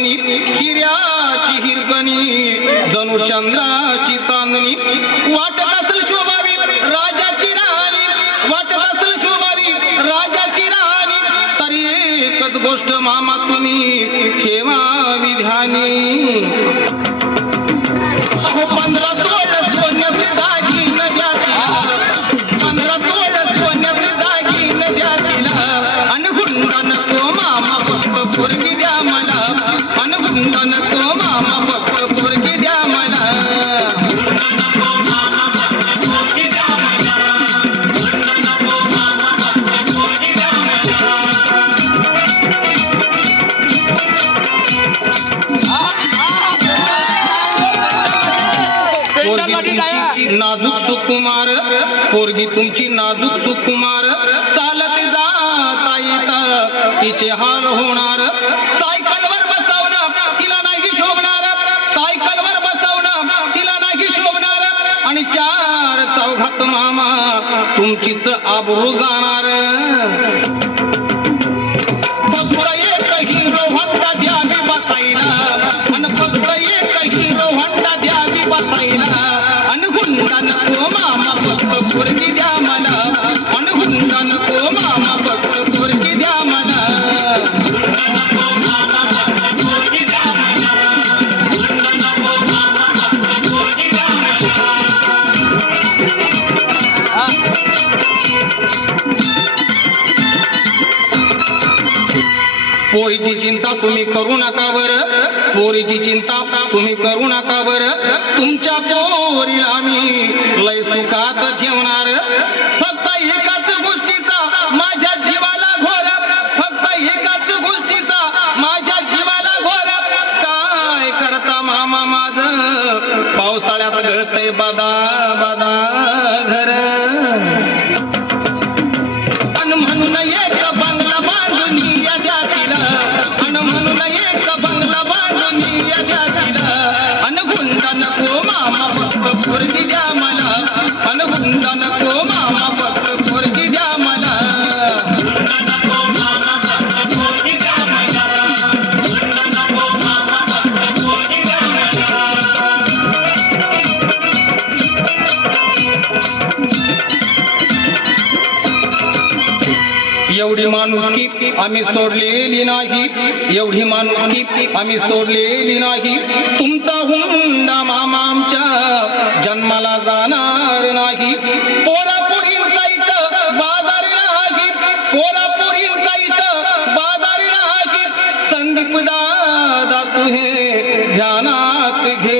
चांदणी देखणी हिऱ्याची हिरकणी जणू चंद्राची चांदणी. वाटत असेल शोभावी राजाची राणी वाटत असेल शोभावी राजाची राणी तरी एकच गोष्ट मामा तुम्ही ठेवा. नाजूक सुकुमार पोरगी तुमची नाजूक सुकुमार. चालत जाता येत तिचे हाल होणार. सायकलवर बसवणं तिला नाही शोभणार. सायकलवर बसवणं तिला नाही शोभणार. आणि चार चौघात मामा तुमचीच आबरू जाणार. पोरीची चिंता तुम्ही करू नका बर. पोरीची चिंता तुम्ही करू नका बर. तुमच्या पोरीला आम्ही लय सुखात ठेवणार फक्त एकाच गोष्टीचा माझ्या जीवाला घोर. फक्त एकाच गोष्टीचा माझ्या जीवाला घोर. काय करता मामा माझ? पावसाळ्यात गळतय बदा बदा घर. फक्त द्या मला. अन हुंडा नको मामा फक्त पोरगी द्या मला. एवढी माणुसकी आम्ही सोडलेली नाही. एवढी माणुसकी आम्ही सोडलेली नाही. तुमचा हुंडा मामा आमच्या जाणार नाही. पोरापुरींचा इथं बाजारी नाही. पोरापुरींचा इथं बाजारी नाही. संदीप दादा तुहे ध्यानात घे.